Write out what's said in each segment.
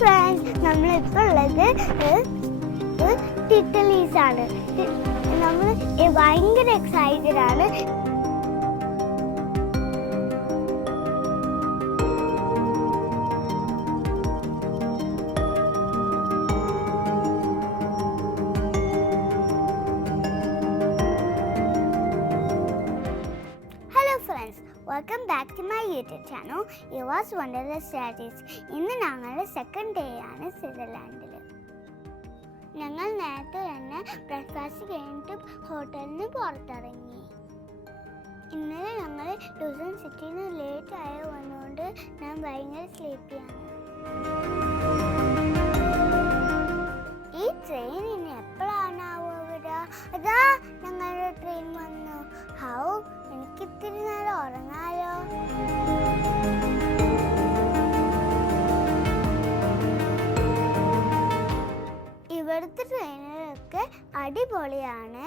Friends, നമ്മളിപ്പോൾ ഉള്ളത് ടിറ്റലീസ് ആണ്. നമ്മൾ ഭയങ്കര എക്സൈറ്റഡ് ആണ്. Welcome back to my YouTube channel യുവാസ് വണ്ടർലെസ് സ്റ്റാറ്റീസ്. ഇന്ന് ഞങ്ങളുടെ സെക്കൻഡ് ഡേ ആണ് സ്വിറ്റ്സർലാൻഡിൽ. ഞങ്ങൾ നേരത്തെ തന്നെ ബ്രേക്ക്ഫാസ്റ്റ് കഴിഞ്ഞിട്ട് ഹോട്ടലിൽ നിന്ന് പുറത്തിറങ്ങി. ഇന്നലെ ഞങ്ങൾ ലൂസൺ സിറ്റിയിൽ നിന്ന് ലേറ്റ് ആയ വന്നുകൊണ്ട് ഞാൻ ഭയങ്കര സ്ലീപ്പിയാണ്. ഈ ട്രെയിൻ ഇനി എപ്പോഴാണാവോ വരിക? അതാ ഞങ്ങളുടെ ട്രെയിൻ വന്നു. ഹൗ, എനിക്കിത്തിരി നേരം ഉറങ്ങാലോ. ഇവിടുത്തെ ട്രെയിനുകളൊക്കെ അടിപൊളിയാണ്.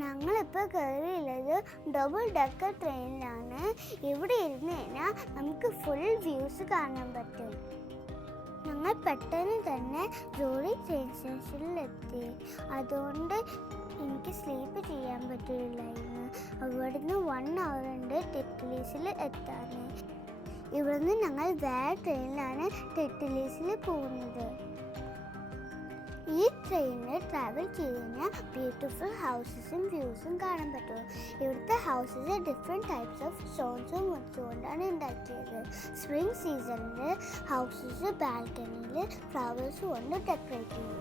ഞങ്ങളിപ്പോൾ കയറിയുള്ളത് ഡബിൾ ഡെക്കർ ട്രെയിനിലാണ്. ഇവിടെ ഇരുന്ന് കഴിഞ്ഞാൽ നമുക്ക് ഫുൾ വ്യൂസ് കാണാൻ പറ്റും. ഞങ്ങൾ പെട്ടെന്ന് തന്നെ ജോലി ട്രെയിൻ സ്റ്റേഷനിലെത്തി. അതുകൊണ്ട് എനിക്ക് സ്ലീപ്പ് ചെയ്യാൻ പറ്റില്ലായിരുന്നു. അവിടുന്ന് 1 hour ഉണ്ട് ടിറ്റലീസിൽ എത്താൻ. ഇവിടുന്ന് ഞങ്ങൾ വേറെ ട്രെയിനിലാണ് ടിറ്റലീസിൽ പോകുന്നത്. ഈ ട്രെയിനിൽ ട്രാവൽ ചെയ്ത് കഴിഞ്ഞാൽ ബ്യൂട്ടിഫുൾ ഹൗസസും വ്യൂസും കാണാൻ പറ്റും. ഇവിടുത്തെ ഹൗസസ് ഡിഫറെൻറ്റ് ടൈപ്സ് ഓഫ് സ്റ്റോൺസും കൊണ്ടാണ് ഉണ്ടാക്കിയത്. സ്പ്രിംഗ് സീസണിൽ ഹൗസസ് ബാൽക്കണിയിൽ ഫ്ലവേഴ്സ് കൊണ്ട് ഡെക്കറേറ്റ് ചെയ്യും.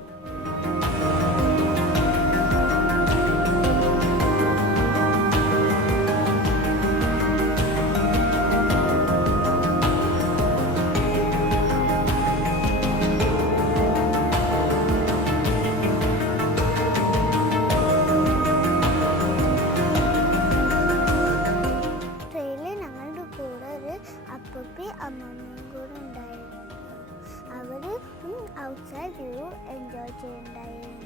അമ്മമ്മയും കൂടെ ഉണ്ടായിരുന്നു. അവർ ഔട്ട്സൈഡ് വ്യൂ എൻജോയ് ചെയ്യുന്നുണ്ടായിരുന്നു.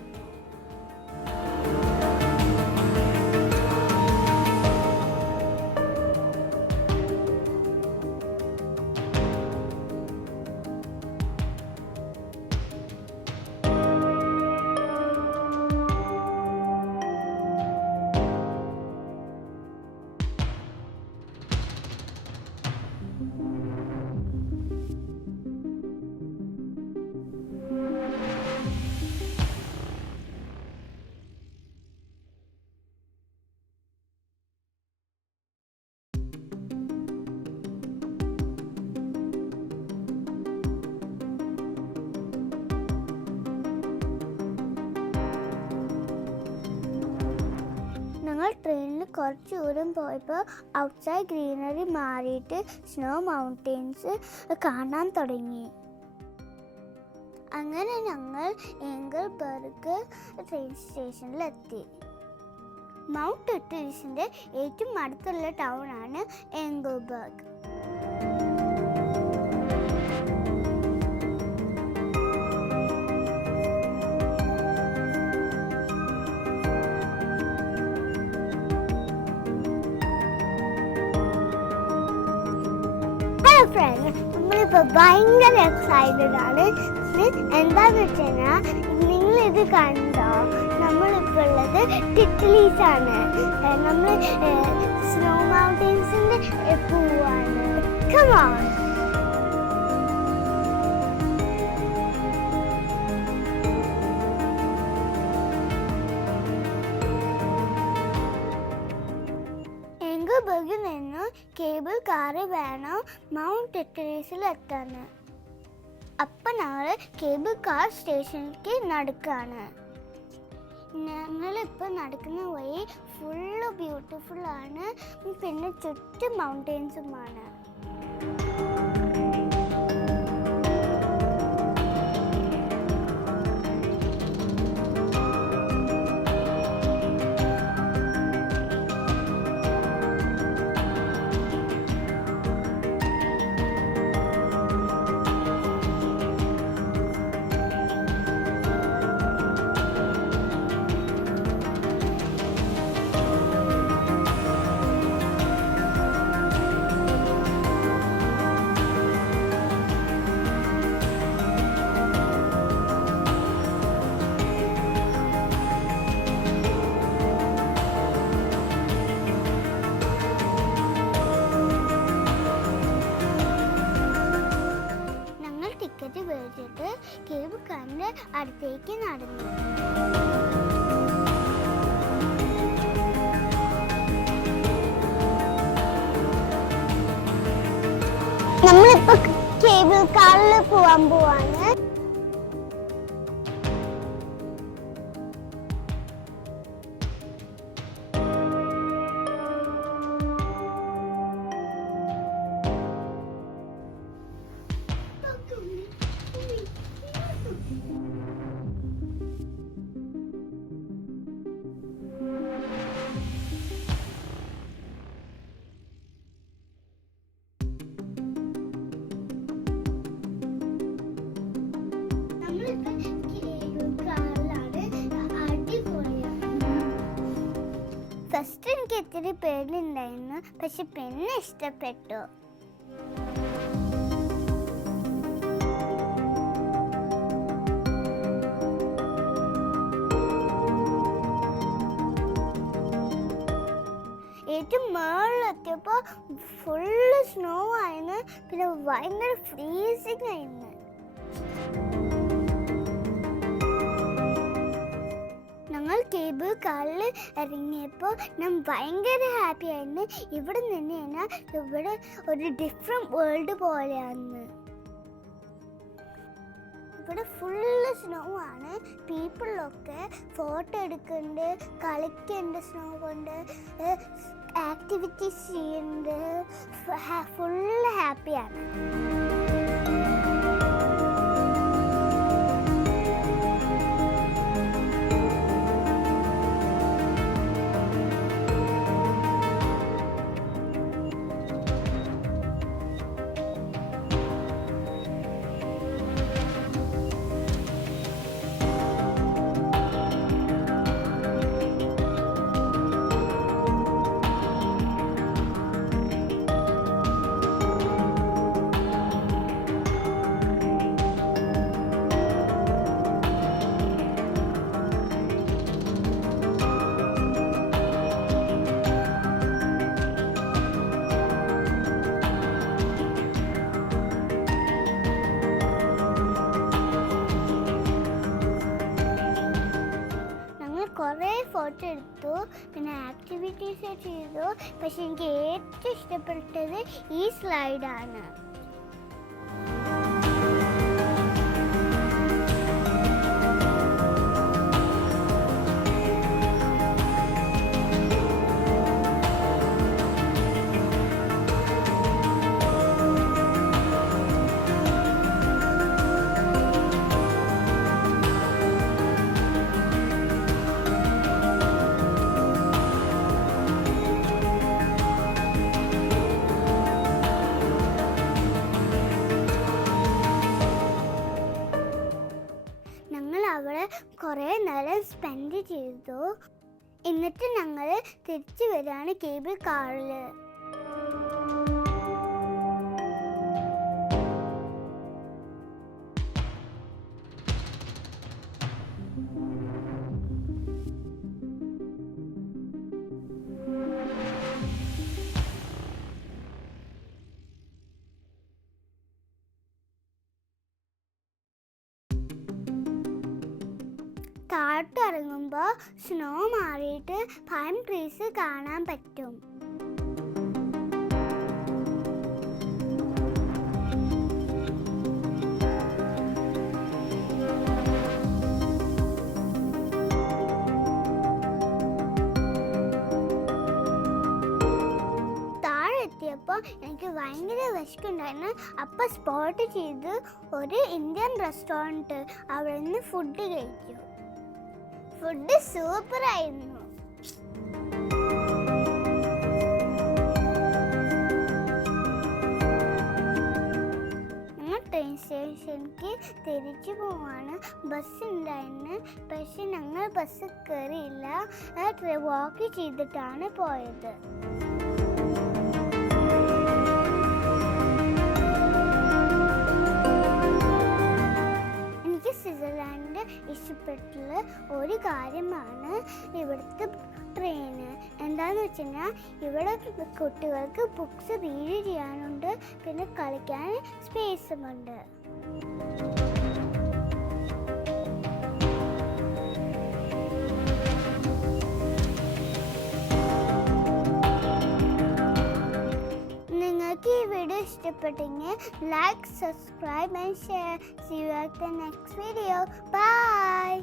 ഞങ്ങൾ ട്രെയിനിൽ കുറച്ച് ദൂരം പോയപ്പോൾ ഔട്ട്സൈഡ് ഗ്രീനറി മാറിയിട്ട് സ്നോ മൗണ്ടെയ്ൻസ് കാണാൻ തുടങ്ങി. അങ്ങനെ ഞങ്ങൾ എംഗൽബർഗ് ട്രെയിൻ സ്റ്റേഷനിലെത്തി. മൗണ്ട് ടിറ്റലീസിൻ്റെ ഏറ്റവും അടുത്തുള്ള ടൗൺ ആണ് എംഗൽബർഗ്. നമ്മളിപ്പോൾ ഭയങ്കര എക്സൈറ്റഡ് ആണ്. എന്താന്ന് വെച്ച് കഴിഞ്ഞാൽ നിങ്ങളിത് കണ്ടോ, നമ്മളിപ്പോൾ ഉള്ളത് ടിറ്റലീസ് ആണ്. നമ്മൾ സ്നോ മൗണ്ടെയ്ൻസിൻ്റെ പോവാണ്. Come on. എംഗൽബർഗിൽ നിന്ന് കേബിൾ കാറ് വേണം മൗണ്ട് ടിറ്റലീസിൽ എത്താൻ. അപ്പം ഞങ്ങൾ കേബിൾ കാർ സ്റ്റേഷനിലേക്ക് നടക്കുകയാണ്. ഞങ്ങളിപ്പോൾ നടക്കുന്ന വഴി ഫുള്ള് ബ്യൂട്ടിഫുള്ളാണ്. പിന്നെ ചുറ്റും മൗണ്ടെയ്ൻസുമാണ്. അടുത്തേക്ക് നടന്നു. നമ്മളിപ്പോ കേബിൾ കാറിൽ പോവാൻ പോവാണ്. ഫസ്റ്റ് എനിക്ക് ഇത്തിരി പേടിയുണ്ടായിരുന്നു, പക്ഷെ പിന്നെ ഇഷ്ടപ്പെട്ടു. ഏറ്റവും മുകളിലെത്തിയപ്പോൾ ഫുള്ള് സ്നോ ആയിരുന്നു, പിന്നെ ഭയങ്കര ഫ്രീസിങ് ആയിരുന്നു. ഞങ്ങൾ കേബിൾ കാറിൽ ഇറങ്ങിയപ്പോൾ ഞാൻ ഭയങ്കര ഹാപ്പി ആയിരുന്നു. ഇവിടെ നിന്ന് കഴിഞ്ഞാൽ ഇവിടെ ഒരു ഡിഫറെൻറ്റ് വേൾഡ് പോലെയാണ്. ഇവിടെ ഫുള്ള് സ്നോ ആണ്. പീപ്പിളൊക്കെ ഫോട്ടോ എടുക്കുന്നുണ്ട്, കളിക്കുന്നുണ്ട്, സ്നോ കൊണ്ട് ആക്ടിവിറ്റീസ് ചെയ്യുന്നുണ്ട്. ഫുള്ള് ഹാപ്പിയാണ്. കുറേ ഫോട്ടോ എടുത്തു, പിന്നെ ആക്ടിവിറ്റീസ് ചെയ്തു. പക്ഷെ എനിക്ക് ഏറ്റവും ഇഷ്ടപ്പെട്ടത് ഈ സ്ലൈഡാണ്. അവിടെ കുറേ നേരം സ്പെൻഡ് ചെയ്തു. എന്നിട്ട് ഞങ്ങൾ തിരിച്ചു വരികയാണ് കേബിൾ കാറിൽ. താഴോട്ട് ഇറങ്ങുമ്പോൾ സ്നോ മാറിയിട്ട് പൈൻ ട്രീസ് കാണാൻ പറ്റും. താഴെ എത്തിയപ്പോൾ എനിക്ക് ഭയങ്കര വിശക്കുണ്ടായിരുന്നു. അപ്പം സ്പോട്ട് ചെയ്ത് ഒരു ഇന്ത്യൻ റെസ്റ്റോറൻറ്റ്, അവിടെ നിന്ന് ഫുഡ് കഴിച്ചു. ഫുഡ് സൂപ്പറായിരുന്നു. ഞങ്ങൾ ട്രെയിൻ സ്റ്റേഷനിലേക്ക് തിരിച്ചു പോവാണ്. ബസ് ഉണ്ടായിരുന്നു, പക്ഷെ ഞങ്ങൾ ബസ് കയറിയില്ല. വാക്ക് ചെയ്തിട്ടാണ് പോയത്. സ്വിറ്റ്സർലാൻഡ് ഇഷ്ടപ്പെട്ടുള്ള ഒരു കാര്യമാണ് ഇവിടുത്തെ ട്രെയിന്. എന്താണെന്ന് വെച്ച് കഴിഞ്ഞാൽ ഇവിടെ കുട്ടികൾക്ക് ബുക്സ് റീഡ് ചെയ്യാനുണ്ട്, പിന്നെ കളിക്കാൻ സ്പേസുമുണ്ട്. നിങ്ങൾക്ക് ഈ വീഡിയോ ഇഷ്ടപ്പെട്ടെങ്കിൽ like, subscribe and share. See you at the next video. Bye.